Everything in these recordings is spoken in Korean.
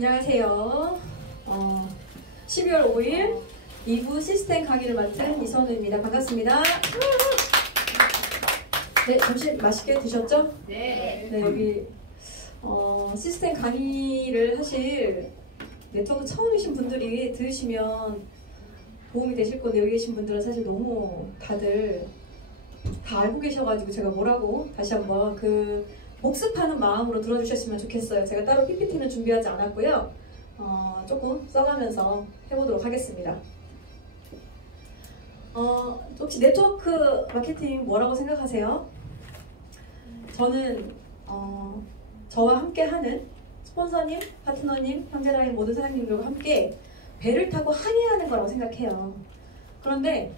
안녕하세요. 12월 5일 2부 시스템 강의를 맡은 이선우입니다. 반갑습니다. 네, 점심 맛있게 드셨죠? 네. 네, 여기 시스템 강의를 하실 네트워크 처음이신 분들이 들으시면 도움이 되실 건데, 여기 계신 분들은 사실 너무 다들 다 알고 계셔가지고 제가 뭐라고 다시 한번 복습하는 마음으로 들어주셨으면 좋겠어요. 제가 따로 PPT는 준비하지 않았고요. 조금 써가면서 해보도록 하겠습니다. 혹시 네트워크 마케팅 뭐라고 생각하세요? 저는 저와 함께 하는 스폰서님, 파트너님, 형제라인 모든 사장님들과 함께 배를 타고 항해하는 거라고 생각해요. 그런데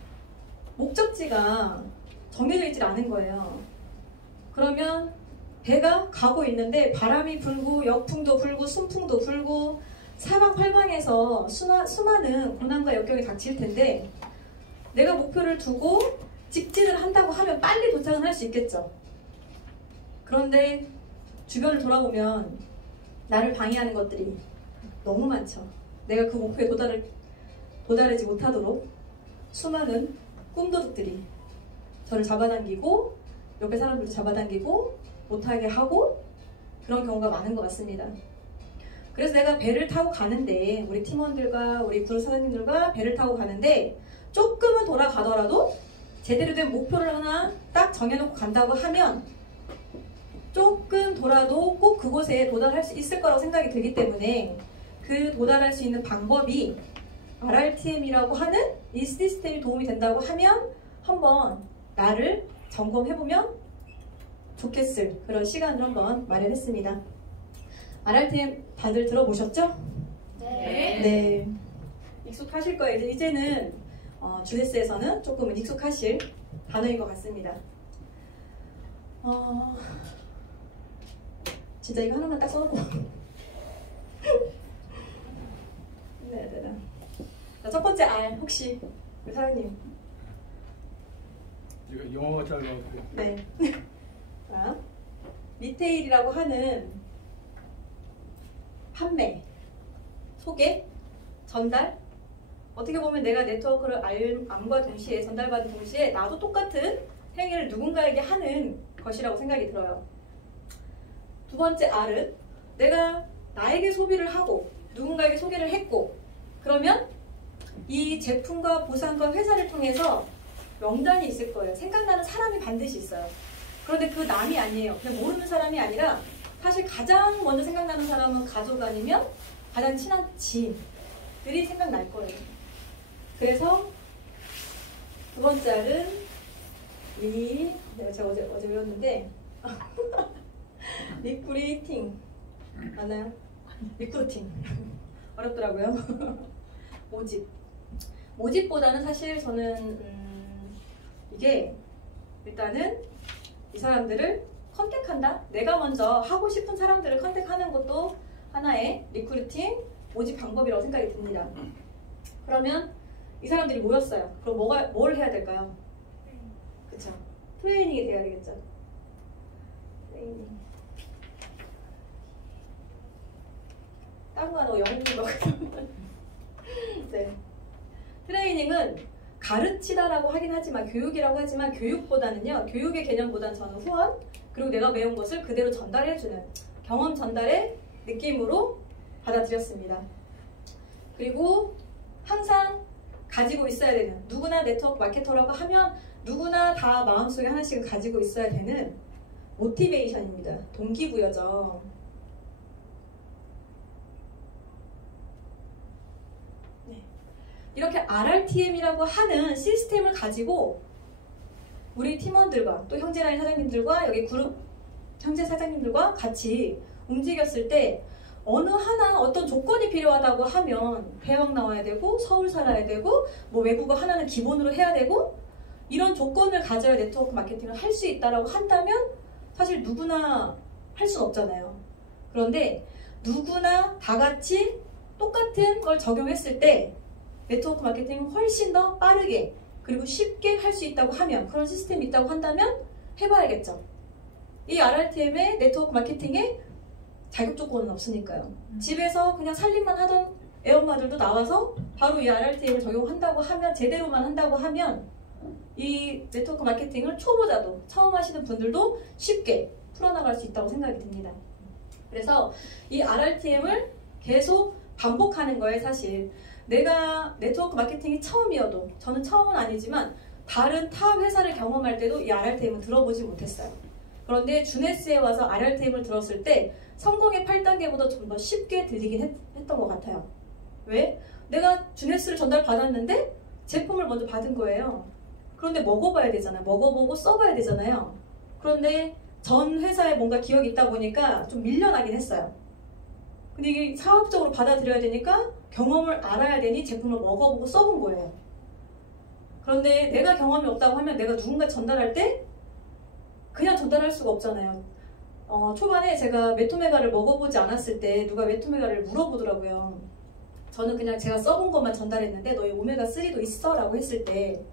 목적지가 정해져 있질 않은 거예요. 그러면 배가 가고 있는데 바람이 불고 역풍도 불고 순풍도 불고 사방팔방에서 수많은 고난과 역경이 닥칠 텐데, 내가 목표를 두고 직진을 한다고 하면 빨리 도착은 할 수 있겠죠. 그런데 주변을 돌아보면 나를 방해하는 것들이 너무 많죠. 내가 그 목표에 도달하지 못하도록 수많은 꿈도둑들이 저를 잡아당기고 옆에 사람들도 잡아당기고 못하게 하고, 그런 경우가 많은 것 같습니다. 그래서 내가 배를 타고 가는데, 우리 팀원들과 우리 그룹 사장님들과 배를 타고 가는데 조금은 돌아가더라도 제대로 된 목표를 하나 딱 정해놓고 간다고 하면 조금 돌아도 꼭 그곳에 도달할 수 있을 거라고 생각이 들기 때문에, 그 도달할 수 있는 방법이 RRTM이라고 하는 이 시스템이 도움이 된다고 하면 한번 나를 점검해보면 좋겠을 그런 시간을 한번 마련했습니다. RRTM 다들 들어보셨죠? 네. 네. 익숙하실 거예요. 이제는 GS에서는 조금은 익숙하실 단어인 것 같습니다. 진짜 이거 하나만 딱 써놓고 네. 자, 첫 번째 R 혹시 우리 사장님. 이거 영어가 잘 나왔고. 네. 자, 리테일이라고 하는 판매, 소개, 전달. 어떻게 보면 내가 네트워크를 암과 동시에 전달받은 동시에 나도 똑같은 행위를 누군가에게 하는 것이라고 생각이 들어요. 두 번째 R은 내가 나에게 소비를 하고 누군가에게 소개를 했고, 그러면 이 제품과 보상과 회사를 통해서 명단이 있을 거예요. 생각나는 사람이 반드시 있어요. 그런데 그 남이 아니에요. 그냥 모르는 사람이 아니라 사실 가장 먼저 생각나는 사람은 가족 아니면 가장 친한 지인들이 생각날 거예요. 그래서 두 번째 알은 제가 어제 외웠는데 리크루팅 맞나요? 리크루팅 어렵더라고요. 모집보다는 사실 저는 이게 일단은 이 사람들을 컨택한다? 내가 먼저 하고 싶은 사람들을 컨택하는 것도 하나의 리크루팅, 모집 방법이라고 생각이 듭니다. 그러면 이 사람들이 모였어요. 그럼 뭘 해야 될까요? 그쵸? 트레이닝이 돼야 되겠죠. 트레이닝. 딴 거 하고 영어 공부하고 네. 트레이닝은 가르치다라고 하긴 하지만, 교육이라고 하지만, 교육보다는요, 교육의 개념보다는 저는 후원, 그리고 내가 배운 것을 그대로 전달해주는 경험 전달의 느낌으로 받아들였습니다. 그리고 항상 가지고 있어야 되는, 누구나 네트워크 마케터라고 하면 누구나 다 마음속에 하나씩은 가지고 있어야 되는 모티베이션입니다. 동기부여죠. 이렇게 RRTM이라고 하는 시스템을 가지고 우리 팀원들과 또 형제라인 사장님들과 여기 그룹 형제 사장님들과 같이 움직였을 때, 어느 하나 어떤 조건이 필요하다고 하면 대학 나와야 되고 서울 살아야 되고 뭐 외국어 하나는 기본으로 해야 되고, 이런 조건을 가져야 네트워크 마케팅을 할 수 있다라고 한다면 사실 누구나 할 수는 없잖아요. 그런데 누구나 다 같이 똑같은 걸 적용했을 때 네트워크 마케팅을 훨씬 더 빠르게 그리고 쉽게 할 수 있다고 하면, 그런 시스템이 있다고 한다면 해봐야겠죠. 이 RRTM의 네트워크 마케팅의 자격 조건은 없으니까요. 집에서 그냥 살림만 하던 애엄마들도 나와서 바로 이 RRTM을 적용한다고 하면, 제대로만 한다고 하면 이 네트워크 마케팅을 초보자도, 처음 하시는 분들도 쉽게 풀어나갈 수 있다고 생각이 듭니다. 그래서 이 RRTM을 계속 반복하는 거예요. 사실 내가 네트워크 마케팅이 처음이어도, 저는 처음은 아니지만 다른 타 회사를 경험할 때도 이 RRTM을 들어보지 못했어요. 그런데 주네스에 와서 RRTM을 들었을 때 성공의 8단계보다 좀 더 쉽게 들리긴 했던 것 같아요. 왜? 내가 주네스를 전달받았는데 제품을 먼저 받은 거예요. 그런데 먹어봐야 되잖아요. 먹어보고 써봐야 되잖아요. 그런데 전 회사에 뭔가 기억이 있다 보니까 좀 밀려나긴 했어요. 근데 이게 사업적으로 받아들여야 되니까 경험을 알아야 되니 제품을 먹어보고 써본 거예요. 그런데 내가 경험이 없다고 하면 내가 누군가 전달할 때 그냥 전달할 수가 없잖아요. 초반에 제가 메토메가를 먹어보지 않았을 때 누가 메토메가를 물어보더라고요. 저는 그냥 제가 써본 것만 전달했는데 너희 오메가3도 있어? 라고 했을 때,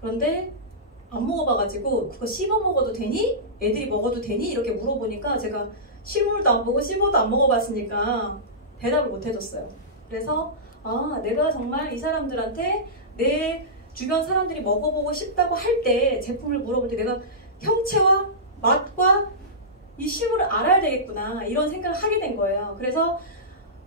그런데 안 먹어봐가지고 그거 씹어 먹어도 되니? 애들이 먹어도 되니? 이렇게 물어보니까 제가 실물도 안 보고 씹어도 안 먹어봤으니까 대답을 못 해줬어요. 그래서 내가 정말 이 사람들한테 내 주변 사람들이 먹어보고 싶다고 할 때, 제품을 물어볼 때 내가 형체와 맛과 이 실물을 알아야 되겠구나, 이런 생각을 하게 된 거예요. 그래서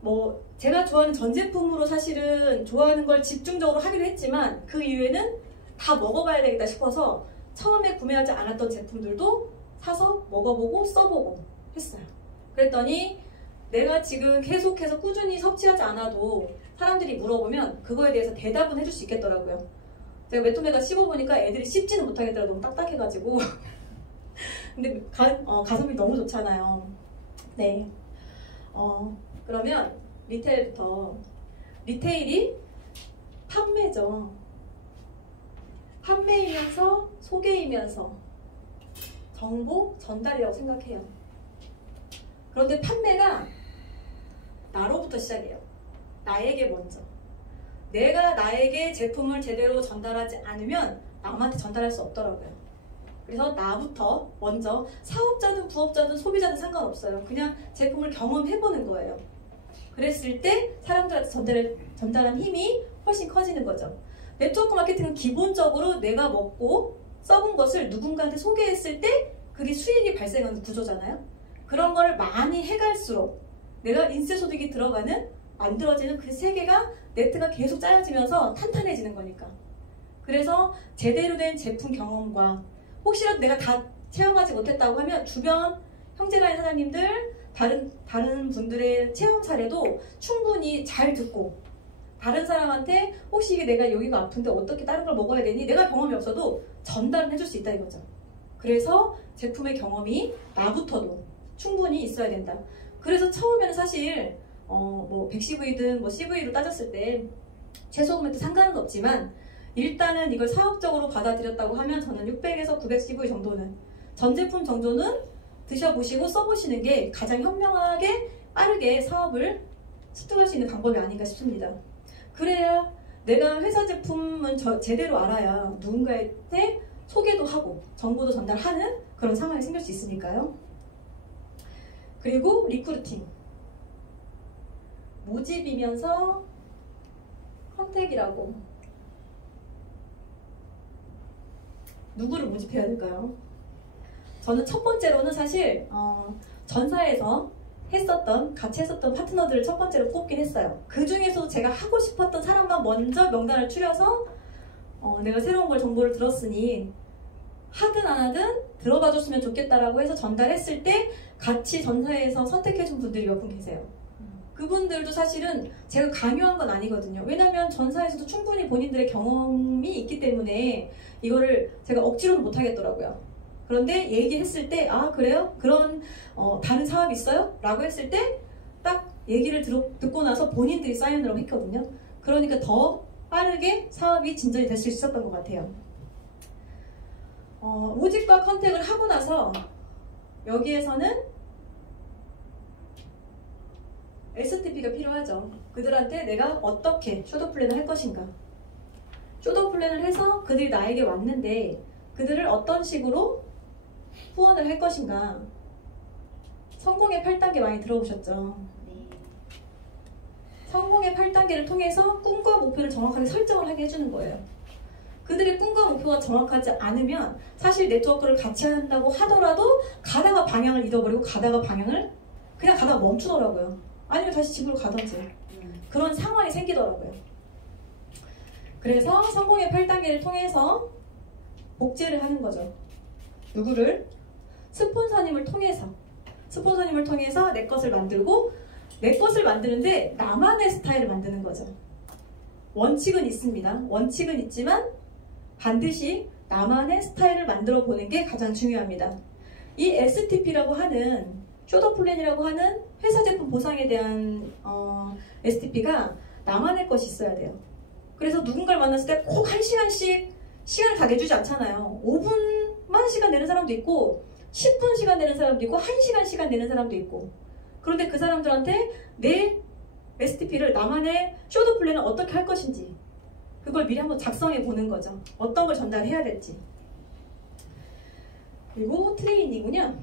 뭐 제가 좋아하는 전 제품으로 사실은 좋아하는 걸 집중적으로 하기도 했지만 그 이후에는 다 먹어봐야 되겠다 싶어서 처음에 구매하지 않았던 제품들도 사서 먹어보고 써보고 했어요. 그랬더니 내가 지금 계속해서 꾸준히 섭취하지 않아도 사람들이 물어보면 그거에 대해서 대답은 해줄 수 있겠더라고요. 제가 메토메가 씹어보니까 애들이 씹지는 못하겠더라고요. 너무 딱딱해가지고. 근데 가성비 너무 좋잖아요. 네. 그러면 리테일부터. 리테일이 판매죠. 판매이면서 소개이면서 정보 전달이라고 생각해요. 그런데 판매가 나로부터 시작해요. 나에게 먼저. 내가 나에게 제품을 제대로 전달하지 않으면 남한테 전달할 수 없더라고요. 그래서 나부터 먼저, 사업자든 부업자든 소비자든 상관없어요. 그냥 제품을 경험해보는 거예요. 그랬을 때 사람들한테 전달한 힘이 훨씬 커지는 거죠. 네트워크 마케팅은 기본적으로 내가 먹고 써본 것을 누군가한테 소개했을 때 그게 수익이 발생하는 구조잖아요. 그런 거를 많이 해갈수록 내가 인쇄소득이 만들어지는 그 세계가, 네트가 계속 짜여지면서 탄탄해지는 거니까. 그래서 제대로 된 제품 경험과, 혹시라도 내가 다 체험하지 못했다고 하면 주변 형제라인 사장님들, 다른 분들의 체험 사례도 충분히 잘 듣고, 다른 사람한테 혹시 이게 내가 여기가 아픈데 어떻게 다른 걸 먹어야 되니? 내가 경험이 없어도 전달은 해줄 수 있다 이거죠. 그래서 제품의 경험이 나부터도 충분히 있어야 된다. 그래서 처음에는 사실 뭐 110V든 뭐 CV로 따졌을 때 최소금액도 상관은 없지만 일단은 이걸 사업적으로 받아들였다고 하면 저는 600에서 910V 정도는, 전 제품 정도는 드셔보시고 써보시는 게 가장 현명하게 빠르게 사업을 습득할 수 있는 방법이 아닌가 싶습니다. 그래야 내가 회사 제품은 제대로 알아야 누군가한테 소개도 하고 정보도 전달하는 그런 상황이 생길 수 있으니까요. 그리고 리크루팅. 모집이면서 컨택이라고. 누구를 모집해야 될까요? 저는 첫 번째로는 사실 전사에서 같이 했었던 파트너들을 첫 번째로 꼽긴 했어요. 그 중에서 제가 하고 싶었던 사람만 먼저 명단을 추려서 내가 새로운 걸 정보를 들었으니 하든 안 하든 들어봐 줬으면 좋겠다라고 해서 전달했을 때 같이 전사에서 선택해준 분들이 몇 분 계세요. 그분들도 사실은 제가 강요한 건 아니거든요. 왜냐면 전사에서도 충분히 본인들의 경험이 있기 때문에 이거를 제가 억지로는 못 하겠더라고요. 그런데 얘기했을 때 그래요? 그런 다른 사업 있어요? 라고 했을 때 딱 얘기를 듣고 나서 본인들이 사인을 했거든요. 그러니까 더 빠르게 사업이 진전이 될 수 있었던 것 같아요. 모집과 컨택을 하고 나서 여기에서는 STP가 필요하죠. 그들한테 내가 어떻게 쇼더 플랜을 할 것인가. 쇼더 플랜을 해서 그들이 나에게 왔는데 그들을 어떤 식으로 후원을 할 것인가. 성공의 8단계 많이 들어보셨죠? 성공의 8단계를 통해서 꿈과 목표를 정확하게 설정을 하게 해주는 거예요. 그들의 꿈과 목표가 정확하지 않으면 사실 네트워크를 같이 한다고 하더라도 가다가 방향을 잃어버리고 가다가 방향을 그냥 가다가 멈추더라고요. 아니면 다시 집으로 가든지 그런 상황이 생기더라고요. 그래서 성공의 8단계를 통해서 복제를 하는 거죠. 누구를? 스폰서님을 통해서 내 것을 만들고 내 것을 만드는데 나만의 스타일을 만드는 거죠. 원칙은 있습니다. 원칙은 있지만 반드시 나만의 스타일을 만들어 보는 게 가장 중요합니다. 이 STP라고 하는 쇼더 플랜이라고 하는 회사 제품 보상에 대한 STP가 나만의 것이 있어야 돼요. 그래서 누군가를 만났을 때 꼭 1시간씩 시간을 다 내주지 않잖아요. 5분만 시간 내는 사람도 있고 10분 시간 내는 사람도 있고 1시간 시간 내는 사람도 있고 그런데 그 사람들한테 내 STP를 나만의 쇼더 플랜을 어떻게 할 것인지 그걸 미리 한번 작성해 보는 거죠. 어떤 걸 전달해야 될지. 그리고 트레이닝은요.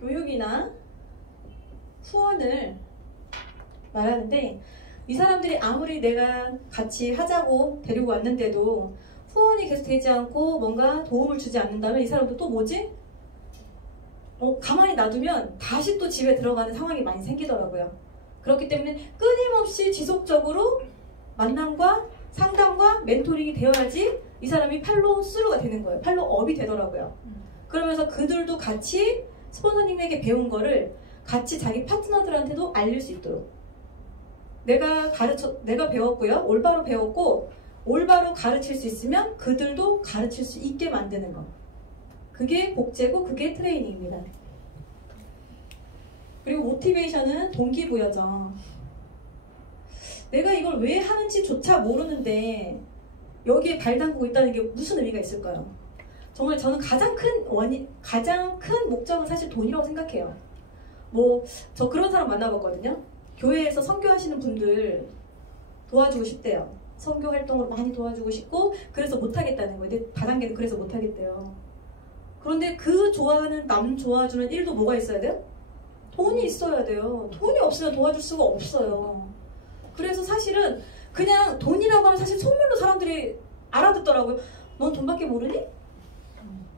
교육이나 후원을 말하는데 이 사람들이 아무리 내가 같이 하자고 데리고 왔는데도 후원이 계속 되지 않고 뭔가 도움을 주지 않는다면 이 사람도 또 뭐지? 가만히 놔두면 다시 또 집에 들어가는 상황이 많이 생기더라고요. 그렇기 때문에 끊임없이 지속적으로 만남과 상담과 멘토링이 되어야지 이 사람이 팔로우 스루가 되는 거예요. 팔로우 업이 되더라고요. 그러면서 그들도 같이 스폰서님에게 배운 거를 같이 자기 파트너들한테도 알릴 수 있도록 내가 배웠고요. 올바로 배웠고 올바로 가르칠 수 있으면 그들도 가르칠 수 있게 만드는 거. 그게 복제고 그게 트레이닝입니다. 그리고 모티베이션은 동기부여죠. 내가 이걸 왜 하는지조차 모르는데 여기에 발 담그고 있다는 게 무슨 의미가 있을까요? 정말 저는 가장 큰 목적은 사실 돈이라고 생각해요. 저 그런 사람 만나봤거든요. 교회에서 선교하시는 분들 도와주고 싶대요. 선교 활동으로 많이 도와주고 싶고 그래서 못하겠다는 거예요. 근데 다단계는 그래서 못하겠대요. 그런데 그 남 도와주는 일도 뭐가 있어야 돼요? 돈이 있어야 돼요. 돈이 없으면 도와줄 수가 없어요. 그래서 사실은 그냥 돈이라고 하면 사실 선물로 사람들이 알아듣더라고요. 넌 돈밖에 모르니?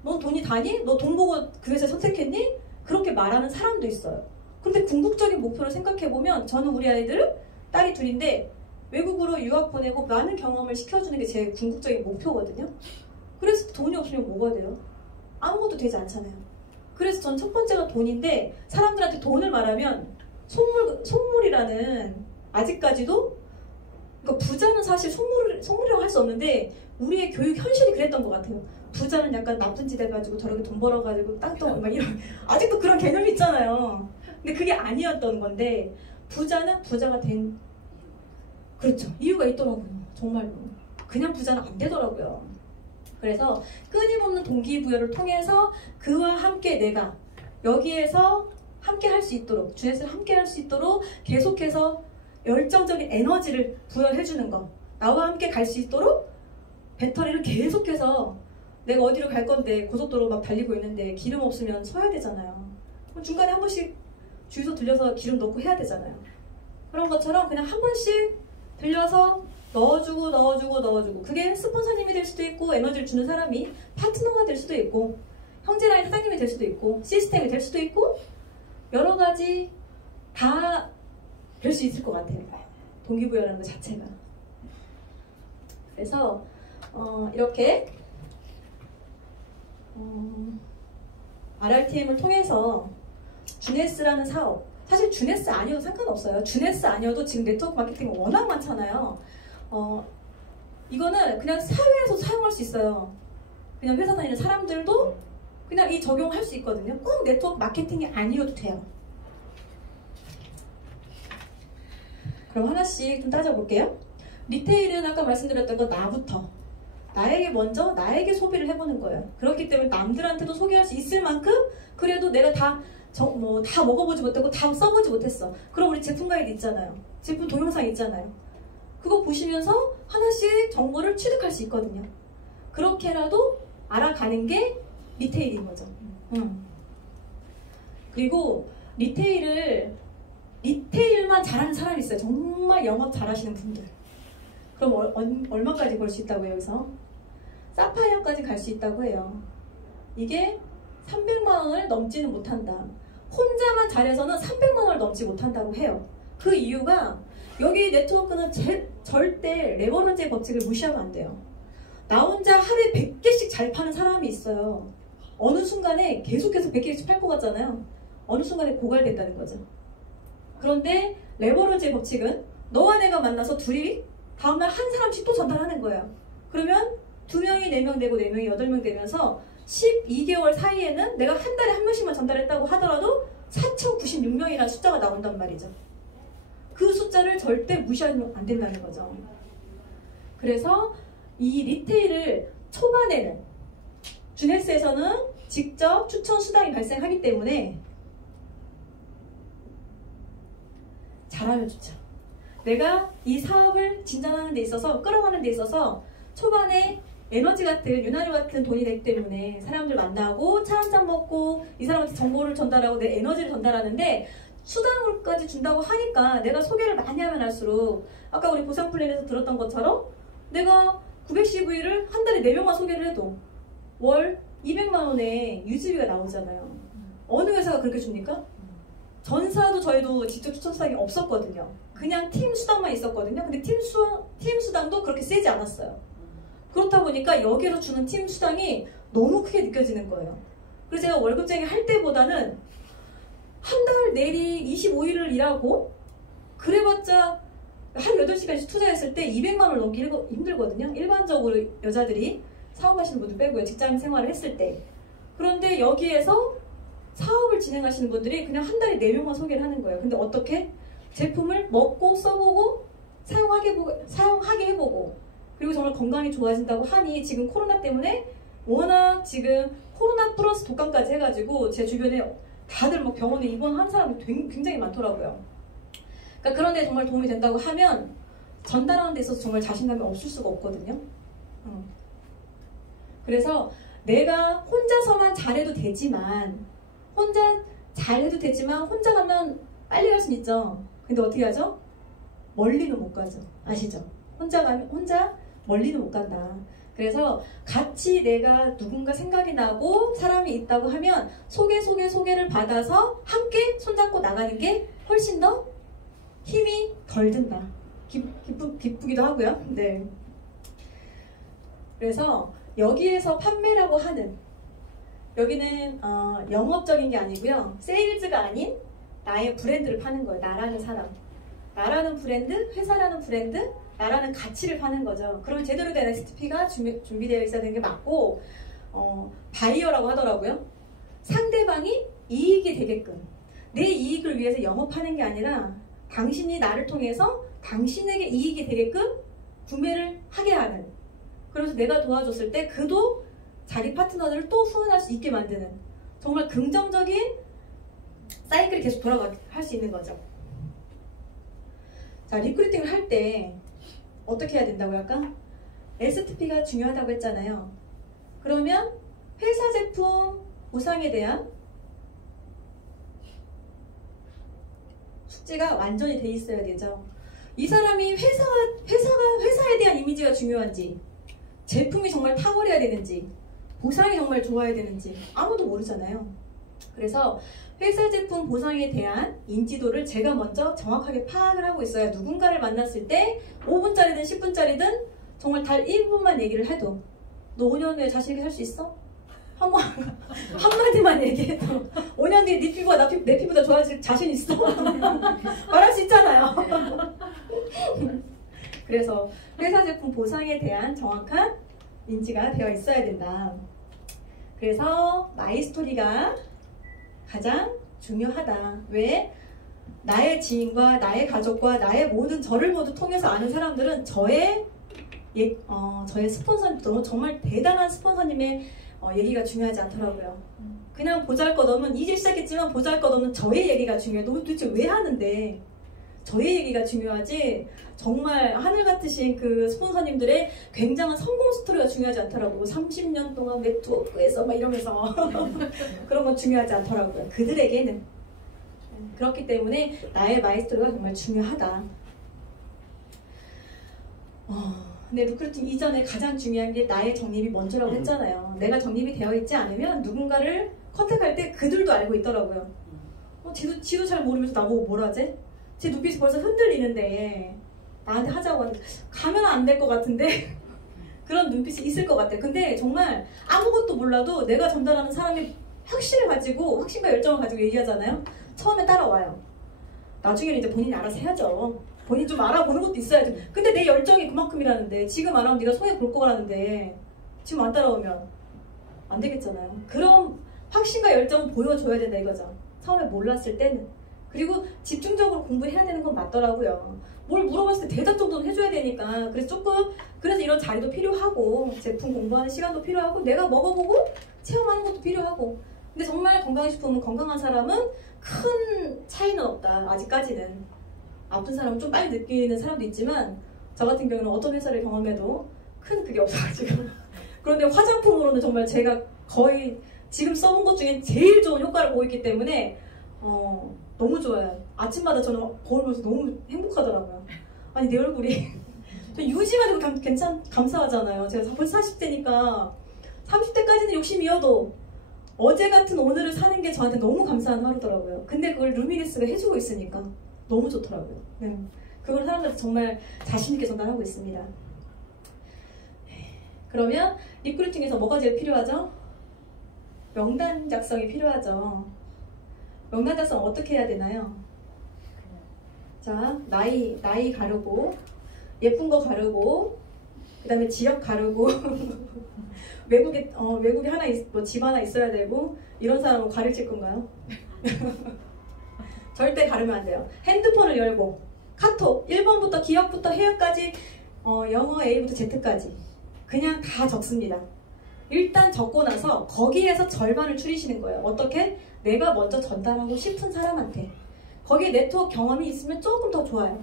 넌 돈이 다니? 너 돈 보고 그 회사 선택했니? 그렇게 말하는 사람도 있어요. 그런데 궁극적인 목표를 생각해보면 저는 우리 아이들 딸이 둘인데 외국으로 유학 보내고 많은 경험을 시켜주는 게 제 궁극적인 목표거든요. 그래서 돈이 없으면 뭐가 돼요? 아무것도 되지 않잖아요. 그래서 전 첫 번째가 돈인데 사람들한테 돈을 말하면 속물이라는 아직까지도 그러니까 부자는 사실 속물이라고 할 수 없는데 우리의 교육 현실이 그랬던 것 같아요. 부자는 약간 나쁜 짓 해가지고 저렇게 돈 벌어가지고 땅덩 막 이런 아직도 그런 개념이 있잖아요. 근데 그게 아니었던 건데 부자는 부자가 된 그렇죠. 이유가 있더라고요. 정말로. 그냥 부자는 안 되더라고요. 그래서 끊임없는 동기부여를 통해서 그와 함께 내가 여기에서 함께 할 수 있도록 주넷을 함께 할 수 있도록 계속해서 열정적인 에너지를 부여해주는 것 나와 함께 갈 수 있도록 배터리를 계속해서 내가 어디로 갈 건데 고속도로 막 달리고 있는데 기름 없으면 서야 되잖아요. 그럼 중간에 한 번씩 주유소 들려서 기름 넣고 해야 되잖아요. 그런 것처럼 그냥 한 번씩 들려서 넣어주고 그게 스폰서님이 될 수도 있고 에너지를 주는 사람이 파트너가 될 수도 있고 형제라인 사장님이 될 수도 있고 시스템이 될 수도 있고 여러 가지 다 될 수 있을 것 같아요. 동기부여라는 것 자체가. 그래서 이렇게 RRTM을 통해서 주네스라는 사업 사실 주네스 아니어도 상관없어요. 주네스 아니어도 지금 네트워크 마케팅이 워낙 많잖아요. 이거는 그냥 사회에서 사용할 수 있어요. 그냥 회사 다니는 사람들도 그냥 이 적용할 수 있거든요. 꼭 네트워크 마케팅이 아니어도 돼요. 그럼 하나씩 좀 따져볼게요. 리테일은 아까 말씀드렸던 거 나부터 나에게 먼저 나에게 소비를 해보는 거예요. 그렇기 때문에 남들한테도 소개할 수 있을 만큼 그래도 내가 다 먹어보지 못했고 다 써보지 못했어. 그럼 우리 제품 가이드 있잖아요. 제품 동영상 있잖아요. 그거 보시면서 하나씩 정보를 취득할 수 있거든요. 그렇게라도 알아가는 게 리테일인 거죠. 그리고 리테일만 잘하는 사람이 있어요. 정말 영업 잘하시는 분들. 그럼 얼마까지 벌 수 있다고 해요, 여기서? 사파이어까지 갈 수 있다고 해요. 이게 300만 원을 넘지는 못한다. 혼자만 잘해서는 300만 원을 넘지 못한다고 해요. 그 이유가 여기 네트워크는 절대 레버러지의 법칙을 무시하면 안 돼요. 나 혼자 하루에 100개씩 잘 파는 사람이 있어요. 어느 순간에 계속해서 100개씩 팔 것 같잖아요. 어느 순간에 고갈된다는 거죠. 그런데 레버러지의 법칙은 너와 내가 만나서 둘이 다음날 한 사람씩 또 전달하는 거예요. 그러면 2명이 4명 되고 4명이 8명 되면서 12개월 사이에는 내가 한 달에 한 명씩만 전달했다고 하더라도 4,096명이라는 숫자가 나온단 말이죠. 그 숫자를 절대 무시하면 안 된다는 거죠. 그래서 이 리테일을 초반에는 주넥스에서는 직접 추천 수당이 발생하기 때문에 잘하면 좋죠. 내가 이 사업을 진전하는 데 있어서 끌어가는 데 있어서 초반에 에너지 같은 윤활유 같은 돈이 되기 때문에 사람들 만나고 차 한잔 먹고 이 사람한테 정보를 전달하고 내 에너지를 전달하는데 수당을까지 준다고 하니까 내가 소개를 많이 하면 할수록 아까 우리 보상 플랜에서 들었던 것처럼 내가 900CV를 한 달에 4명만 소개를 해도 월 200만 원의 유지비가 나오잖아요. 어느 회사가 그렇게 줍니까? 전사도 저희도 직접 추천 수당이 없었거든요. 그냥 팀 수당만 있었거든요. 근데 팀 수당도 그렇게 세지 않았어요. 그렇다 보니까 여기에서 주는 팀 수당이 너무 크게 느껴지는 거예요. 그래서 제가 월급쟁이 할 때보다는 한 달 내리 25일을 일하고 그래봤자 한 8시간씩 투자했을 때 200만 원을 넘기 힘들거든요. 일반적으로 여자들이 사업하시는 분들 빼고요. 직장 생활을 했을 때. 그런데 여기에서 사업을 진행하시는 분들이 그냥 한 달에 4명만 소개를 하는 거예요. 근데 어떻게? 제품을 먹고 써보고 사용하게 해보고 그리고 정말 건강이 좋아진다고 하니 지금 코로나 때문에 워낙 지금 코로나 플러스 독감까지 해가지고 제 주변에 다들 뭐 병원에 입원한 사람이 굉장히 많더라고요. 그러니까 그런데 정말 도움이 된다고 하면 전달하는 데 있어서 정말 자신감이 없을 수가 없거든요. 그래서 내가 혼자서만 잘해도 되지만 혼자 가면 빨리 갈 수는 있죠. 근데 어떻게 하죠? 멀리는 못 가죠. 아시죠? 혼자 멀리는 못 간다. 그래서 같이 내가 누군가 생각이 나고 사람이 있다고 하면 소개를 받아서 함께 손잡고 나가는 게 훨씬 더 힘이 덜 든다. 기쁘기도 하고요. 네. 그래서 여기에서 판매라고 하는 여기는 영업적인 게 아니고요. 세일즈가 아닌 나의 브랜드를 파는 거예요. 나라는 사람. 나라는 브랜드, 회사라는 브랜드, 나라는 가치를 파는 거죠. 그러면 제대로 된 STP가 준비되어 있어야 되는 게 맞고 바이어라고 하더라고요. 상대방이 이익이 되게끔 내 이익을 위해서 영업하는 게 아니라 당신이 나를 통해서 당신에게 이익이 되게끔 구매를 하게 하는 그래서 내가 도와줬을 때 그도 자기 파트너들을 또 후원할 수 있게 만드는 정말 긍정적인 사이클이 계속 할 수 있는 거죠. 자, 리크루팅을 할 때 어떻게 해야 된다고 할까? STP가 중요하다고 했잖아요. 그러면 회사 제품 보상에 대한 숙지가 완전히 돼 있어야 되죠. 이 사람이 회사에 대한 이미지가 중요한지, 제품이 정말 탁월해야 되는지, 보상이 정말 좋아야 되는지 아무도 모르잖아요. 그래서 회사 제품 보상에 대한 인지도를 제가 먼저 정확하게 파악을 하고 있어야 누군가를 만났을 때 5분짜리든 10분짜리든 정말 달 1분만 얘기를 해도 너 5년 후에 자신 있게 살 수 있어? 한마디만 얘기해도 5년 뒤에 네 피부가 내 피부보다 좋아질 자신 있어? 말할 수 있잖아요. 그래서 회사 제품 보상에 대한 정확한 인지가 되어 있어야 된다. 그래서 마이스토리가 가장 중요하다. 왜? 나의 지인과 나의 가족과 나의 모든 저를 모두 통해서 아는 사람들은 저의 스폰서님, 정말 대단한 스폰서님의 얘기가 중요하지 않더라고요. 그냥 보잘것없는 이제 시작했지만 보잘것없는 저의 얘기가 중요해요. 너 도대체 왜 하는데? 저희 얘기가 중요하지 정말 하늘 같으신 그 스폰서님들의 굉장한 성공 스토리가 중요하지 않더라고요. 30년 동안 네트워크에서 막 이러면서 그런 건 중요하지 않더라고요. 그들에게는. 그렇기 때문에 나의 마이스토리가 정말 중요하다. 근데 리크루팅 이전에 가장 중요한 게 나의 정립이 먼저라고 했잖아요. 내가 정립이 되어 있지 않으면 누군가를 컨택할 때 그들도 알고 있더라고요. 지도 잘 모르면서 나보고 뭘 하지? 제 눈빛이 벌써 흔들리는데 나한테 하자고 하는데 가면 안 될 것 같은데 그런 눈빛이 있을 것 같아요. 근데 정말 아무것도 몰라도 내가 전달하는 사람이 확신을 가지고 확신과 열정을 가지고 얘기하잖아요. 처음에 따라와요. 나중에는 이제 본인이 알아서 해야죠. 본인 좀 알아보는 것도 있어야죠. 근데 내 열정이 그만큼이라는데 지금 안 하면 네가 손해 볼 거라는데 지금 안 따라오면 안 되겠잖아요. 그럼 확신과 열정을 보여줘야 된다 이거죠. 처음에 몰랐을 때는. 그리고 집중적으로 공부해야 되는 건 맞더라고요. 뭘 물어봤을 때 대답 정도는 해줘야 되니까. 그래서 이런 자리도 필요하고 제품 공부하는 시간도 필요하고 내가 먹어보고 체험하는 것도 필요하고. 근데 정말 건강식품은 건강한 사람은 큰 차이는 없다. 아직까지는. 아픈 사람은 좀 빨리 느끼는 사람도 있지만 저 같은 경우는 어떤 회사를 경험해도 큰 그게 없어가지고 그런데 화장품으로는 정말 제가 거의 지금 써본 것 중에 제일 좋은 효과를 보고 있기 때문에 너무 좋아요. 아침마다 저는 거울 보면서 너무 행복하더라고요. 아니 내 얼굴이 유지가 되고 감사하잖아요. 제가 벌써 40대니까 30대까지는 욕심이어도 어제 같은 오늘을 사는 게 저한테 너무 감사한 하루더라고요. 근데 그걸 루미네스가 해주고 있으니까 너무 좋더라고요. 네. 그걸 사람들한테 정말 자신있게 전달하고 있습니다. 그러면 리크루팅에서 뭐가 제일 필요하죠? 명단 작성이 필요하죠. 명단 작성 어떻게 해야 되나요? 자, 나이 가르고 예쁜 거 가르고 그 다음에 지역 가르고 외국에 하나 집 하나 있어야 되고 이런 사람은 가르칠 건가요? 절대 가르면 안 돼요. 핸드폰을 열고 카톡 1번부터 기억부터 해역까지 영어 A부터 Z까지 그냥 다 적습니다. 일단 적고 나서 거기에서 절반을 추리시는 거예요. 어떻게? 내가 먼저 전달하고 싶은 사람한테. 거기에 네트워크 경험이 있으면 조금 더 좋아요.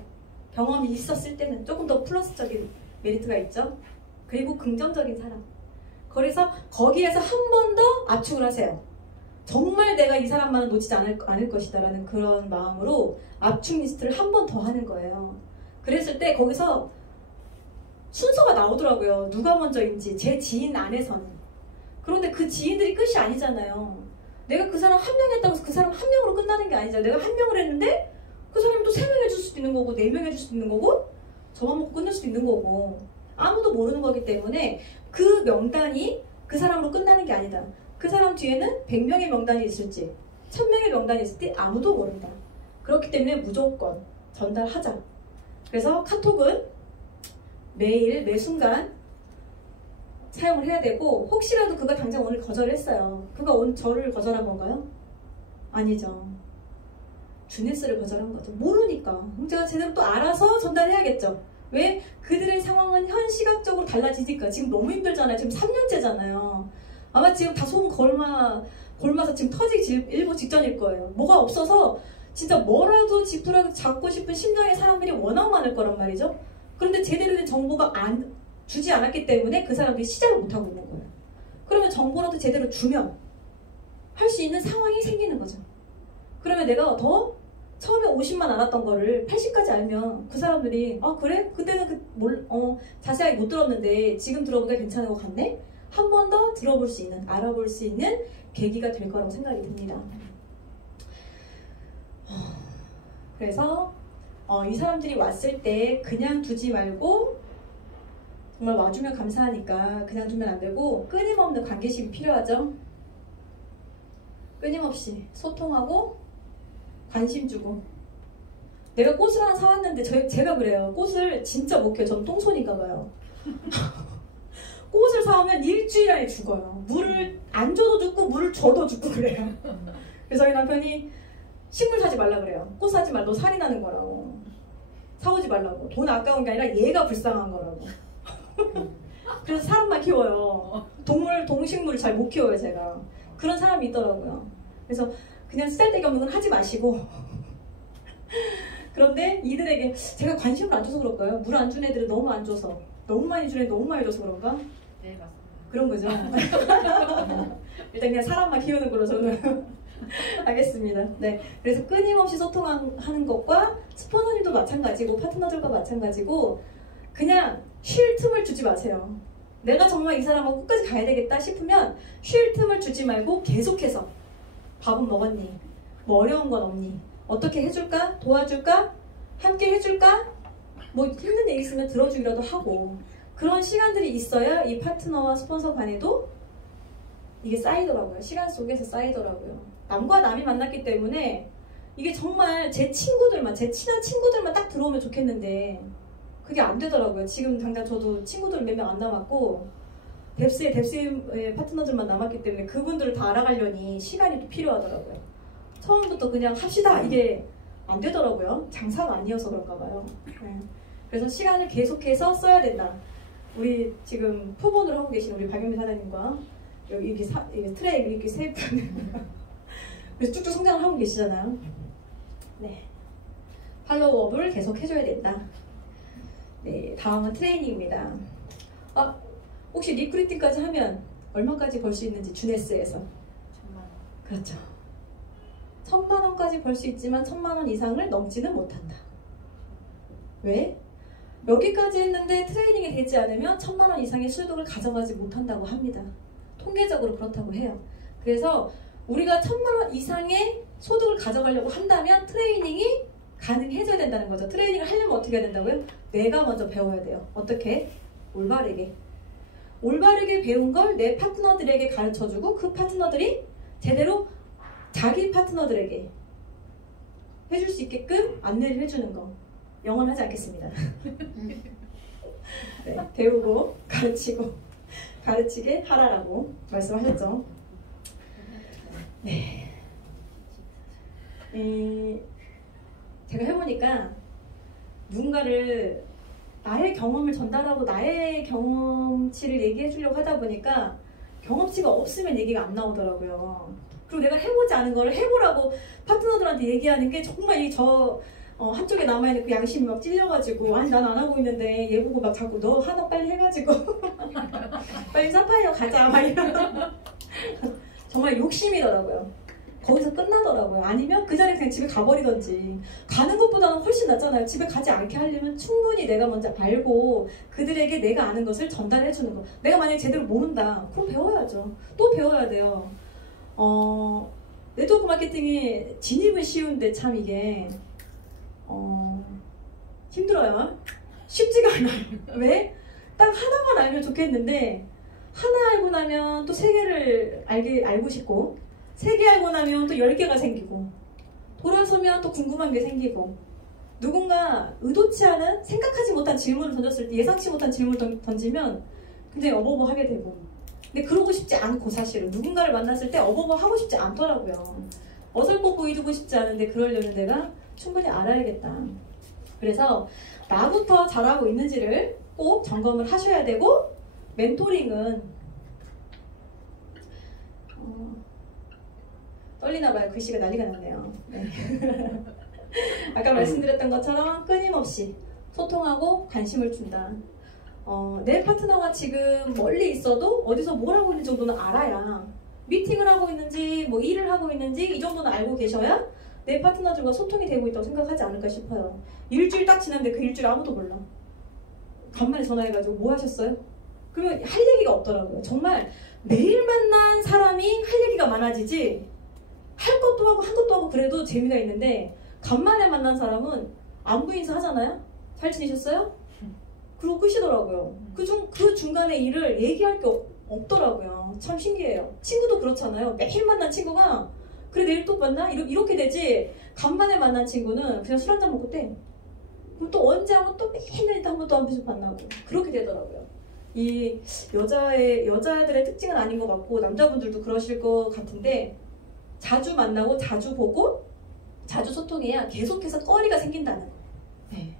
경험이 있었을 때는 조금 더 플러스적인 메리트가 있죠. 그리고 긍정적인 사람. 그래서 거기에서 한 번 더 압축을 하세요. 정말 내가 이 사람만은 놓치지 않을 것이다 라는 그런 마음으로 압축 리스트를 한 번 더 하는 거예요. 그랬을 때 거기서 순서가 나오더라고요. 누가 먼저인지 제 지인 안에서는. 그런데 그 지인들이 끝이 아니잖아요. 내가 그 사람 한 명 했다고 해서 그 사람 한 명으로 끝나는 게 아니잖아요. 내가 한 명을 했는데 그 사람이 또 3명 해줄 수도 있는 거고 4명 해줄 수도 있는 거고 저만 먹고 끝낼 수도 있는 거고 아무도 모르는 거기 때문에 그 명단이 그 사람으로 끝나는 게 아니다. 그 사람 뒤에는 100명의 명단이 있을지 1000명의 명단이 있을지 아무도 모른다. 그렇기 때문에 무조건 전달하자. 그래서 카톡은 매일 매 순간 사용을 해야 되고 혹시라도 그가 당장 오늘 거절했어요. 그가 오늘 저를 거절한 건가요? 아니죠. 주네스를 거절한 거죠. 모르니까. 그럼 제가 제대로 또 알아서 전달해야겠죠. 왜? 그들의 상황은 현 시각적으로 달라지니까. 지금 너무 힘들잖아요. 지금 3년째잖아요. 아마 지금 다 속은 골마서 지금 터지기 일보 직전일 거예요. 뭐가 없어서 진짜 뭐라도 지푸라기 잡고 싶은 심장의 사람들이 워낙 많을 거란 말이죠. 그런데 제대로 된 정보가 주지 않았기 때문에 그 사람들이 시작을 못하고 있는 거예요. 그러면 정보라도 제대로 주면 할 수 있는 상황이 생기는 거죠. 그러면 내가 더 처음에 50만 알았던 거를 80까지 알면 그 사람들이 그래? 그때는 자세하게 못 들었는데 지금 들어보니까 괜찮은 것 같네? 한 번 더 들어볼 수 있는, 알아볼 수 있는 계기가 될 거라고 생각이 듭니다. 그래서 이 사람들이 왔을 때 그냥 두지 말고 정말 와주면 감사하니까 그냥 두면 안 되고 끊임없는 관계식이 필요하죠. 끊임없이 소통하고 관심 주고. 내가 꽃을 하나 사왔는데 제가 그래요. 꽃을 진짜 못 켜요. 저는 똥손인가 봐요. 꽃을 사오면 일주일 안에 죽어요. 물을 안 줘도 죽고 물을 줘도 죽고 그래요. 그래서 저희 남편이 식물 사지 말라 그래요. 꽃 사지 말라. 너 살이 나는 거라고. 사오지 말라고. 돈 아까운 게 아니라 얘가 불쌍한 거라고. 그래서 사람만 키워요. 동식물을 잘 못 키워요, 제가. 그런 사람이 있더라고요. 그래서 그냥 쓰잘데기 없는 건 하지 마시고 그런데 이들에게 제가 관심을 안 줘서 그럴까요? 물 안 준 애들은 너무 안 줘서, 너무 많이 준 애들 너무 많이 줘서 그런가? 네, 맞습니다. 그런 거죠. 일단 그냥 사람만 키우는 걸로 저는 하겠습니다. 네, 그래서 끊임없이 소통하는 것과 스폰서님도 마찬가지고 파트너들과 마찬가지고 그냥 쉴 틈을 주지 마세요. 내가 정말 이 사람하고 끝까지 가야 되겠다 싶으면 쉴 틈을 주지 말고 계속해서 밥은 먹었니? 뭐 어려운 건 없니? 어떻게 해줄까? 도와줄까? 함께 해줄까? 뭐 힘든 얘기 있으면 들어주기라도 하고 그런 시간들이 있어야 이 파트너와 스폰서 간에도 이게 쌓이더라고요. 시간 속에서 쌓이더라고요. 남과 남이 만났기 때문에 이게 정말 제 친구들만, 제 친한 친구들만 딱 들어오면 좋겠는데 그게 안 되더라고요. 지금 당장 저도 친구들 몇 명 안 남았고 뎁스의 파트너들만 남았기 때문에 그분들을 다 알아가려니 시간이 또 필요하더라고요. 처음부터 그냥 합시다 이게 안 되더라고요. 장사가 아니어서 그런가 봐요. 네. 그래서 시간을 계속해서 써야 된다. 우리 지금 표본을 하고 계신 우리 박영미 사장님과 여기 이렇게 트랙 이렇게 세 분 그래서 쭉쭉 성장을 하고 계시잖아요. 네, 팔로우업을 계속 해줘야 된다. 네, 다음은 트레이닝입니다. 혹시 리크루팅까지 하면 얼마까지 벌 수 있는지 주네스에서 1000만 원. 그렇죠. 1000만 원까지 벌 수 있지만 1000만 원 이상을 넘지는 못한다. 왜? 여기까지 했는데 트레이닝이 되지 않으면 1000만 원 이상의 소득을 가져가지 못한다고 합니다. 통계적으로 그렇다고 해요. 그래서 우리가 1000만 원 이상의 소득을 가져가려고 한다면 트레이닝이 가능해져야 된다는 거죠. 트레이닝을 하려면 어떻게 해야 된다고요? 내가 먼저 배워야 돼요. 어떻게? 올바르게. 올바르게 배운 걸 내 파트너들에게 가르쳐주고 그 파트너들이 제대로 자기 파트너들에게 해줄 수 있게끔 안내를 해주는 거. 영어는 하지 않겠습니다. 네, 배우고 가르치고 가르치게 하라라고 말씀하셨죠. 네. 제가 해보니까 누군가를 나의 경험을 전달하고 나의 경험치를 얘기해 주려고 하다 보니까 경험치가 없으면 얘기가 안 나오더라고요. 그리고 내가 해보지 않은 걸 해보라고 파트너들한테 얘기하는 게 정말 한쪽에 남아있는 그 양심이 막 찔려가지고 아니 난 안 하고 있는데 얘 보고 막 자꾸 너 하나 빨리 해가지고 빨리 사파이어 가자 막 이런 정말 욕심이더라고요. 거기서 끝나더라고요. 아니면 그 자리에 그냥 집에 가버리던지. 가는 것보다는 훨씬 낫잖아요. 집에 가지 않게 하려면 충분히 내가 먼저 알고 그들에게 내가 아는 것을 전달해주는 거. 내가 만약에 제대로 모른다. 그럼 배워야죠. 또 배워야 돼요. 네트워크 마케팅이 진입은 쉬운데 참 이게 힘들어요. 쉽지가 않아요. 왜? 딱 하나만 알면 좋겠는데 하나 알고 나면 또 세 개를 알고 싶고 세 개 알고 나면 또 10개가 생기고 돌아서면 또 궁금한 게 생기고 누군가 의도치 않은 생각하지 못한 질문을 던졌을 때 예상치 못한 질문을 던지면 굉장히 어버버하게 되고 근데 그러고 싶지 않고 사실은 누군가를 만났을 때 어버버하고 싶지 않더라고요. 어설퍼 보이고 싶지 않은데 그러려면 내가 충분히 알아야겠다. 그래서 나부터 잘하고 있는지를 꼭 점검을 하셔야 되고 멘토링은 떨리나봐요. 글씨가 난리가 났네요. 네. 아까 말씀드렸던 것처럼 끊임없이 소통하고 관심을 준다. 내 파트너가 지금 멀리 있어도 어디서 뭘 하고 있는 정도는 알아야 미팅을 하고 있는지 뭐 일을 하고 있는지 이 정도는 알고 계셔야 내 파트너들과 소통이 되고 있다고 생각하지 않을까 싶어요. 일주일 딱 지났는데 그 일주일 아무도 몰라. 간만에 전화해가지고 뭐 하셨어요? 그러면 할 얘기가 없더라고요. 정말 매일 만난 사람이 할 얘기가 많아지지 할 것도 하고 한 것도 하고 그래도 재미가 있는데 간만에 만난 사람은 안부 인사 하잖아요? 잘 지내셨어요? 그러고 끝이더라고요. 그 중간에 일을 얘기할 게 없더라고요. 참 신기해요. 친구도 그렇잖아요. 매일 만난 친구가 그래 내일 또 만나? 이렇게 되지 간만에 만난 친구는 그냥 술 한잔 먹고 땡. 그럼 또 언제 하면 또 매일 한 번 또 한 번씩 만나고 그렇게 되더라고요. 이 여자들의 특징은 아닌 것 같고 남자분들도 그러실 것 같은데 자주 만나고 자주 보고 자주 소통해야 계속해서 꺼리가 생긴다는 거예요. 네.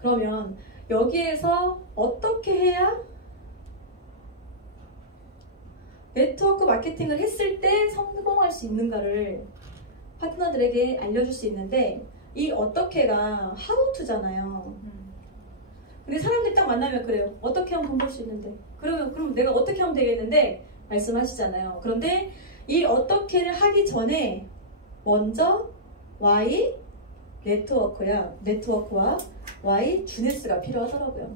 그러면 여기에서 어떻게 해야 네트워크 마케팅을 했을 때 성공할 수 있는가를 파트너들에게 알려줄 수 있는데 이 어떻게가 how to잖아요. 근데 사람들이 딱 만나면 그래요. 어떻게 하면 돈 벌 수 있는데. 그럼 내가 어떻게 하면 되겠는데 말씀하시잖아요. 그런데 이 어떻게를 하기 전에 먼저 Y 네트워크와 Y 주네스가 필요하더라고요.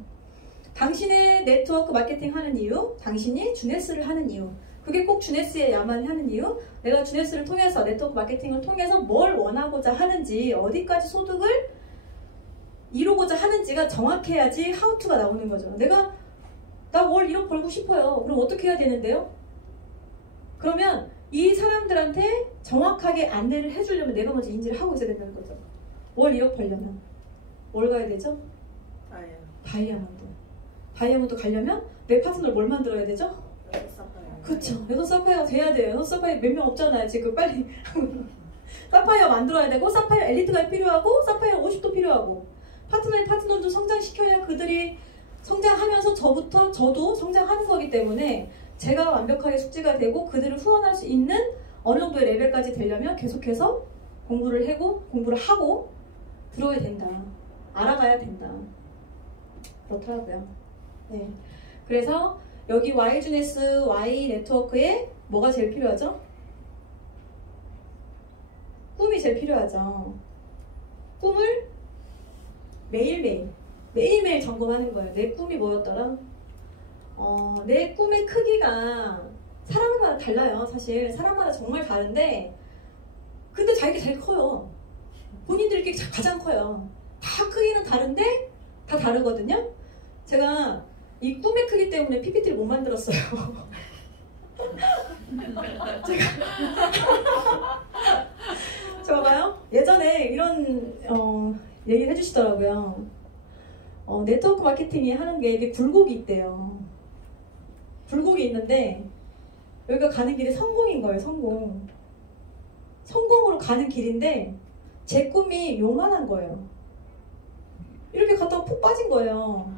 당신의 네트워크 마케팅 하는 이유, 당신이 주네스를 하는 이유, 그게 꼭 주네스에야만 하는 이유, 내가 주네스를 통해서 네트워크 마케팅을 통해서 뭘 원하고자 하는지, 어디까지 소득을 이루고자 하는지가 정확해야지 how to가 나오는 거죠. 나 월 1억 벌고 싶어요. 그럼 어떻게 해야 되는데요? 그러면 이 사람들한테 정확하게 안내를 해주려면 내가 먼저 인지를 하고 있어야 된다는 거죠. 월 1억 벌려면 뭘 가야 되죠? 다이아몬드 가려면 내 파트너를 뭘 만들어야 되죠? 그쵸. 여섯 사파이어 돼야 돼요. 여섯 사파이어 몇 명 없잖아요. 지금 빨리 사파이어 만들어야 되고, 사파이어 엘리트가 필요하고, 사파이어 50도 필요하고, 파트너도 성장시켜야 그들이 성장하면서 저도 성장하는 거기 때문에 제가 완벽하게 숙지가 되고 그들을 후원할 수 있는 어느 정도의 레벨까지 되려면 계속해서 공부를 하고 들어야 된다. 알아가야 된다. 그렇더라고요. 네. 그래서 여기 Y주네스, Y 네트워크에 뭐가 제일 필요하죠? 꿈이 제일 필요하죠. 꿈을 매일매일 점검하는 거예요. 내 꿈이 뭐였더라? 내 꿈의 크기가 사람마다 달라요. 사실 사람마다 정말 다른데, 근데 자기가 제일 커요. 본인들끼리 가장 커요. 다 크기는 다른데 다 다르거든요. 제가 이 꿈의 크기 때문에 PPT를 못 만들었어요. 제가 봐요. 예전에 이런 얘기를 해주시더라고요. 네트워크 마케팅이 하는 게 이게 굴곡이 있대요. 굴곡이 있는데 여기가 가는 길이 성공인 거예요. 성공으로 가는 길인데 제 꿈이 요만한 거예요. 이렇게 갔다가 푹 빠진 거예요.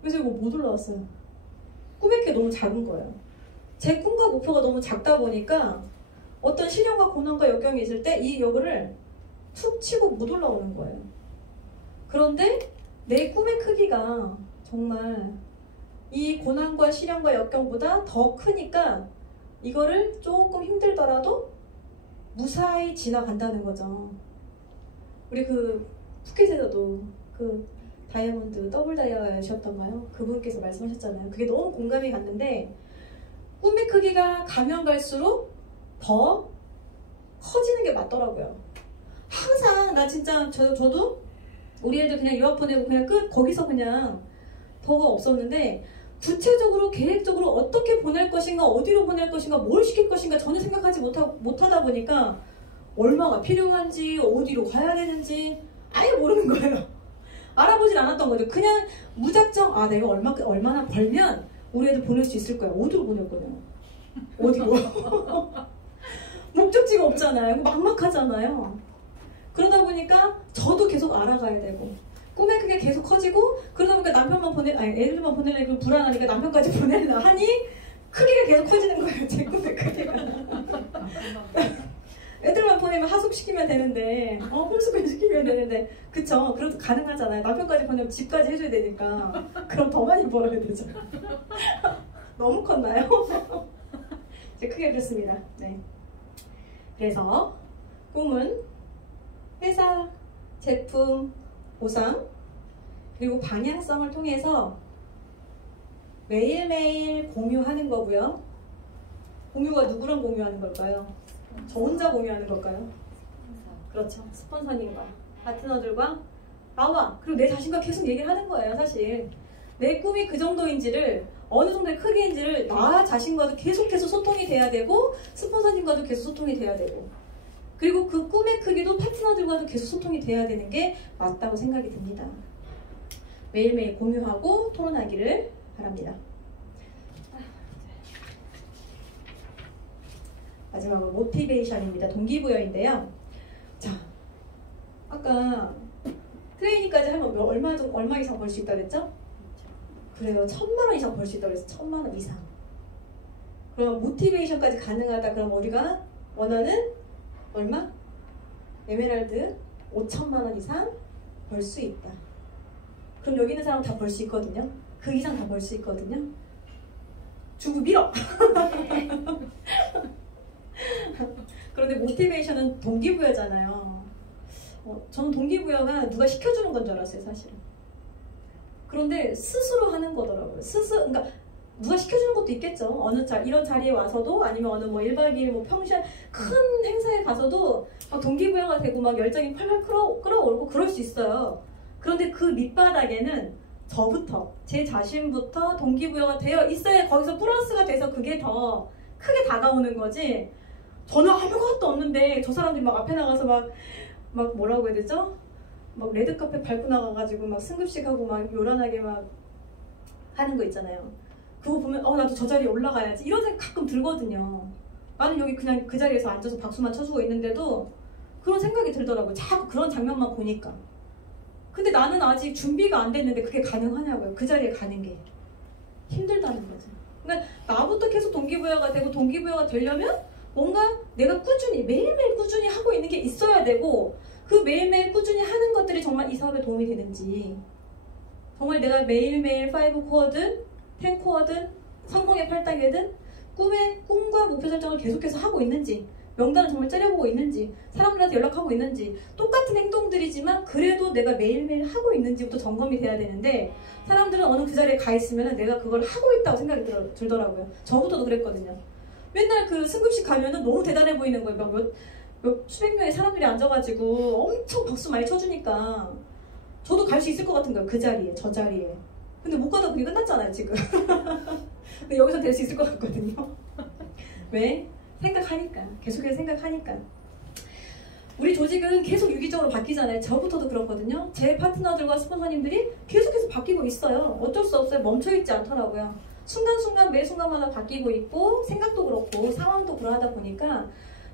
그래서 이거 못 올라왔어요. 꿈의 게 너무 작은 거예요. 제 꿈과 목표가 너무 작다 보니까 어떤 시련과 고난과 역경이 있을 때 이 역을 툭 치고 못 올라오는 거예요. 그런데 내 꿈의 크기가 정말 이 고난과 시련과 역경보다 더 크니까 이거를 조금 힘들더라도 무사히 지나간다는 거죠. 우리 푸켓에서도 다이아몬드 더블 다이아셨던가요? 그분께서 말씀하셨잖아요. 그게 너무 공감이 갔는데 꿈의 크기가 가면 갈수록 더 커지는 게 맞더라고요. 항상 나 진짜 저도 우리 애들 그냥 유학 보내고 그냥 거기서 그냥 더가 없었는데 구체적으로 계획적으로 어떻게 보낼 것인가, 어디로 보낼 것인가, 뭘 시킬 것인가 전혀 생각하지 못하다 보니까 얼마가 필요한지, 어디로 가야 되는지 아예 모르는 거예요. 알아보질 않았던 거죠. 그냥 무작정 내가 얼마나 벌면 우리 애들 보낼 수 있을 거야. 어디로 보낼 거냐? 어디로? 목적지가 없잖아요. 막막하잖아요. 그러다 보니까 저도 계속 알아가야 되고 꿈의 크기가 계속 커지고 그러다 보니까 애들만 보내려면 불안하니까 남편까지 보내려 하니 크기가 계속 커지는 거예요. 제 꿈의 크기가. 애들만 보내면 하숙시키면 되는데 홈스쿨 시키면 되는데 그쵸? 그래도 가능하잖아요. 남편까지 보내면 집까지 해줘야 되니까 그럼 더 많이 벌어야 되죠. 너무 컸나요? 이제 크게 그랬습니다. 네. 그래서 꿈은 회사, 제품, 보상, 그리고 방향성을 통해서 매일매일 공유하는 거고요. 공유가 누구랑 공유하는 걸까요? 저 혼자 공유하는 걸까요? 그렇죠. 스폰서님과 파트너들과 나와 그리고 내 자신과 계속 얘기를 하는 거예요. 사실 내 꿈이 그 정도인지를 어느 정도의 크기인지를 나 자신과도 계속해서 소통이 돼야 되고 스폰서님과도 계속 소통이 돼야 되고 그리고 그 꿈의 크기도 파트너들과도 계속 소통이 돼야 되는 게 맞다고 생각이 듭니다. 매일매일 공유하고 토론하기를 바랍니다. 마지막으로 모티베이션입니다. 동기부여인데요. 자, 아까 트레이닝까지 하면 얼마 이상 벌 수 있다고 그랬죠? 그래요. 1,000만 원 이상 벌 수 있다고 그랬어요. 1,000만 원 이상. 그럼 모티베이션까지 가능하다. 그럼 우리가 원하는 얼마? 에메랄드 5천만 원 이상 벌 수 있다. 그럼 여기 있는 사람 다 벌 수 있거든요. 그 이상 다 벌 수 있거든요. 주고 밀어. 그런데 모티베이션은 동기부여잖아요. 저는 동기부여가 누가 시켜주는 건 줄 알았어요, 사실은. 그런데 스스로 하는 거더라고요. 그러니까 누가 시켜주는 것도 있겠죠. 이런 자리에 와서도, 아니면 어느 뭐 1박 2일 뭐 펜션 큰 행사에 가서도 막 동기부여가 되고 막 열정이 팔팔 끌어오르고 그럴 수 있어요. 그런데 그 밑바닥에는 저부터, 제 자신부터 동기부여가 되어 있어야 거기서 플러스가 돼서 그게 더 크게 다가오는 거지. 저는 아무것도 없는데 저 사람들이 막 앞에 나가서 막 뭐라고 해야 되죠? 막 레드카펫 밟고 나가가지고 막 승급식 하고 막 요란하게 막 하는 거 있잖아요. 그거 보면 나도 저 자리에 올라가야지 이런 생각 가끔 들거든요. 나는 여기 그냥 그 자리에서 앉아서 박수만 쳐주고 있는데도 그런 생각이 들더라고요. 자꾸 그런 장면만 보니까. 근데 나는 아직 준비가 안 됐는데 그게 가능하냐고요. 그 자리에 가는 게 힘들다는 거죠. 그러니까 나부터 계속 동기부여가 되고, 동기부여가 되려면 뭔가 내가 꾸준히 매일매일 꾸준히 하고 있는 게 있어야 되고, 그 매일매일 꾸준히 하는 것들이 정말 이 사업에 도움이 되는지, 정말 내가 매일매일 5코어든 10코어든 성공의 8단계든 꿈과 목표 설정을 계속해서 하고 있는지, 명단을 정말 째려보고 있는지, 사람들한테 연락하고 있는지, 똑같은 행동들이지만 그래도 내가 매일매일 하고 있는지부터 점검이 돼야 되는데, 사람들은 어느 그 자리에 가 있으면 내가 그걸 하고 있다고 생각이 들더라고요. 저부터도 그랬거든요. 맨날 그 승급식 가면은 너무 대단해 보이는 거예요. 수백 명의 사람들이 앉아가지고 엄청 박수 많이 쳐주니까 저도 갈 수 있을 것 같은 거예요. 그 자리에, 저 자리에. 근데 못 가다 그게 끝났잖아요, 지금. 근데 여기서 될 수 있을 것 같거든요. 왜? 생각하니까. 계속해서 생각하니까. 우리 조직은 계속 유기적으로 바뀌잖아요. 저부터도 그렇거든요. 제 파트너들과 스폰서님들이 계속해서 바뀌고 있어요. 어쩔 수 없어요. 멈춰있지 않더라고요. 순간순간 매 순간마다 바뀌고 있고, 생각도 그렇고 상황도 그러하다 보니까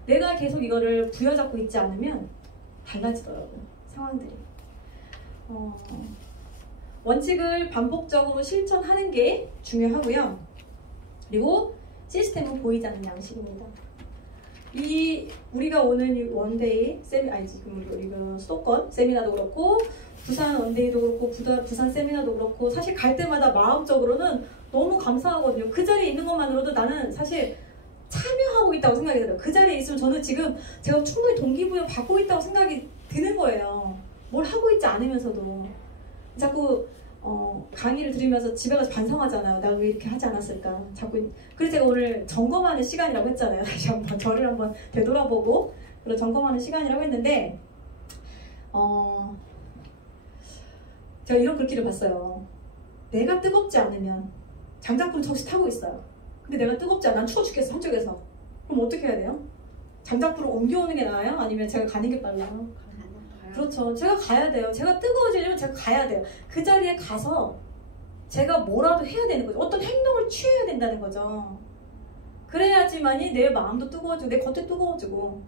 내가 계속 이거를 부여잡고 있지 않으면 달라지더라고요. 상황들이. 원칙을 반복적으로 실천하는 게 중요하고요. 그리고 시스템은 보이지 않는 양식입니다. 우리가 오늘 원데이 우리가 수도권 세미나도 그렇고, 부산 원데이도 그렇고, 부산 세미나도 그렇고, 사실 갈 때마다 마음적으로는 너무 감사하거든요. 그 자리에 있는 것만으로도 나는 사실 참여하고 있다고 생각이 들어요. 그 자리에 있으면 저는 지금 제가 충분히 동기부여 받고 있다고 생각이 드는 거예요. 뭘 하고 있지 않으면서도. 자꾸 강의를 들으면서 집에 가서 반성하잖아요. 나 왜 이렇게 하지 않았을까. 자꾸. 그래서 제가 오늘 점검하는 시간이라고 했잖아요. 다시 한번 저를 한번 되돌아보고 그런 점검하는 시간이라고 했는데, 제가 이런 글귀를 봤어요. 내가 뜨겁지 않으면, 장작불은 저기서 타고 있어요. 근데 내가 뜨겁지 않아. 난 추워 죽겠어, 한쪽에서. 그럼 어떻게 해야 돼요? 장작불을 옮겨오는 게 나아요? 아니면 제가 가는 게 빨라요? 그렇죠. 제가 가야 돼요. 제가 뜨거워지려면 제가 가야 돼요. 그 자리에 가서 제가 뭐라도 해야 되는 거죠. 어떤 행동을 취해야 된다는 거죠. 그래야지만이 내 마음도 뜨거워지고 내 겉에 뜨거워지고.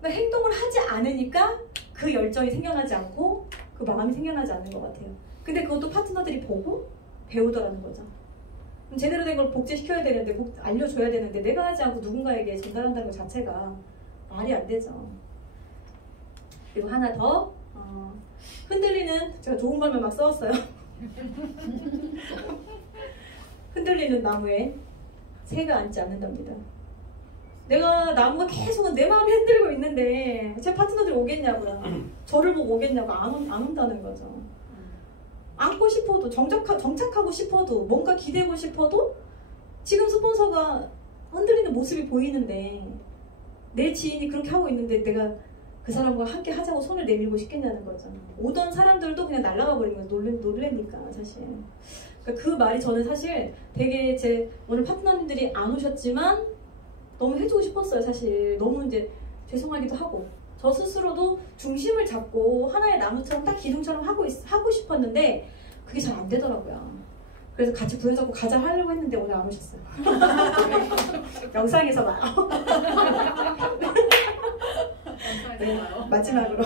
그러니까 행동을 하지 않으니까 그 열정이 생겨나지 않고 그 마음이 생겨나지 않는 것 같아요. 근데 그것도 파트너들이 보고 배우더라는 거죠. 그럼 제대로 된 걸 복제시켜야 되는데, 알려줘야 되는데 내가 하지 않고 누군가에게 전달한다는 것 자체가 말이 안 되죠. 그리고 하나 더, 흔들리는, 제가 좋은 말만 막 써왔어요. 흔들리는 나무에 새가 앉지 않는답니다. 내가 나무가 계속은 내 마음이 흔들고 있는데 제 파트너들이 오겠냐고요. 저를 보고 오겠냐고 안 온다는 거죠. 안고 싶어도, 정착하고 싶어도, 뭔가 기대고 싶어도 지금 스폰서가 흔들리는 모습이 보이는데, 내 지인이 그렇게 하고 있는데 내가 그 사람과 함께 하자고 손을 내밀고 싶겠냐는 거죠. 오던 사람들도 그냥 날아가 버린 거예요. 놀래니까 사실. 그러니까 그 말이 저는 사실 되게 오늘 파트너님들이 안 오셨지만 너무 해주고 싶었어요. 사실 너무 이제 죄송하기도 하고, 저 스스로도 중심을 잡고 하나의 나무처럼 딱 기둥처럼 하고 싶었는데 그게 잘 안 되더라고요. 그래서 같이 부여잡고 가자 하려고 했는데 오늘 안 오셨어요. 영상에서 봐요. 네, 마지막으로.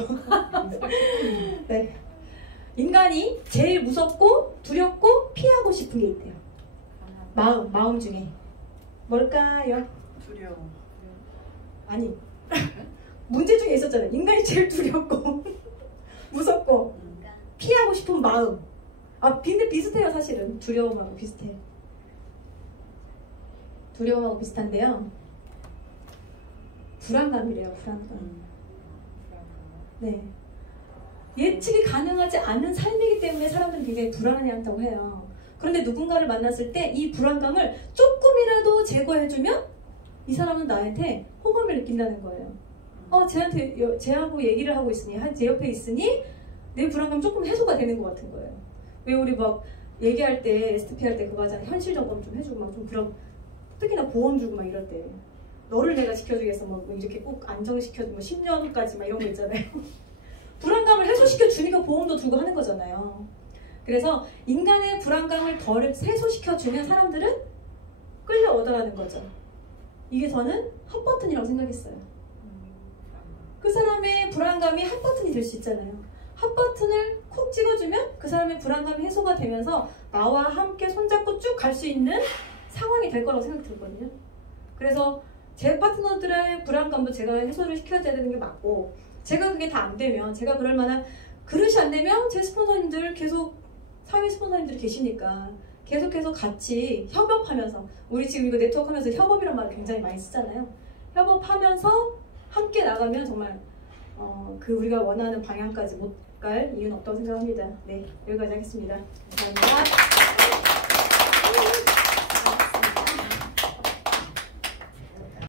네. 인간이 제일 무섭고 두렵고 피하고 싶은 게 있대요. 마음 중에. 뭘까요? 두려워. 아니. 문제 중에 있었잖아요. 인간이 제일 두렵고 무섭고 피하고 싶은 마음. 근데 비슷해요. 사실은 두려움하고 비슷해요. 두려움하고 비슷한데요. 불안감이래요. 불안감. 네. 예측이 가능하지 않은 삶이기 때문에 사람들은 굉장히 불안해한다고 해요. 그런데 누군가를 만났을 때 이 불안감을 조금이라도 제거해주면 이 사람은 나한테 호감을 느낀다는 거예요. 쟤하고 얘기를 하고 있으니, 제 옆에 있으니 내 불안감 조금 해소가 되는 것 같은 거예요. 왜 우리 막 얘기할 때, STP 할 때 그거 하잖아요. 현실 점검 좀 해주고 막 좀 특히나 보험 주고 막 이럴 때. 너를 내가 지켜주겠어. 뭐 이렇게 꼭 안정시켜주고 10년까지 막 이런 거 있잖아요. 불안감을 해소시켜 주니까 보험도 들고 하는 거잖아요. 그래서 인간의 불안감을 덜 해소시켜주면 사람들은 끌려오더라는 거죠. 이게 저는 핫 버튼이라고 생각했어요. 그 사람의 불안감이 핫 버튼이 될 수 있잖아요. 핫 버튼을 콕 찍어주면 그 사람의 불안감이 해소가 되면서 나와 함께 손잡고 쭉 갈 수 있는 상황이 될 거라고 생각이 들거든요. 그래서 제 파트너들의 불안감도 제가 해소를 시켜야 되는 게 맞고, 제가 그게 다 안 되면, 제가 그럴 만한 그릇이 안 되면 제 스폰서님들 계속 상위 스폰서님들이 계시니까 계속해서 같이 협업하면서, 우리 지금 이거 네트워크 하면서 협업이란 말을 굉장히 많이 쓰잖아요. 협업하면서 함께 나가면 정말 우리가 원하는 방향까지 못 갈 이유는 없다고 생각합니다. 네, 여기까지 하겠습니다. 감사합니다.